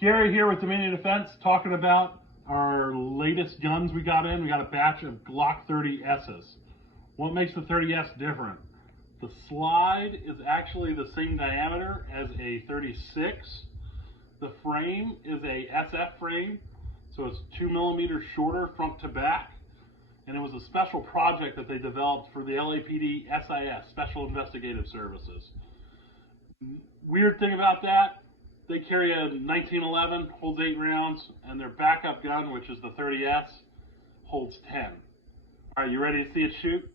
Gary here with Dominion Defense talking about our latest guns we got in. We got a batch of GLOCK 30S's. What makes the 30S different? The slide is actually the same diameter as a 36. The frame is a SF frame, so it's 2 millimeters shorter front to back. And it was a special project that they developed for the LAPD SIS, Special Investigative Services. Weird thing about that, they carry a 1911, holds 8 rounds, and their backup gun, which is the 30S, holds 10. All right, you ready to see it shoot?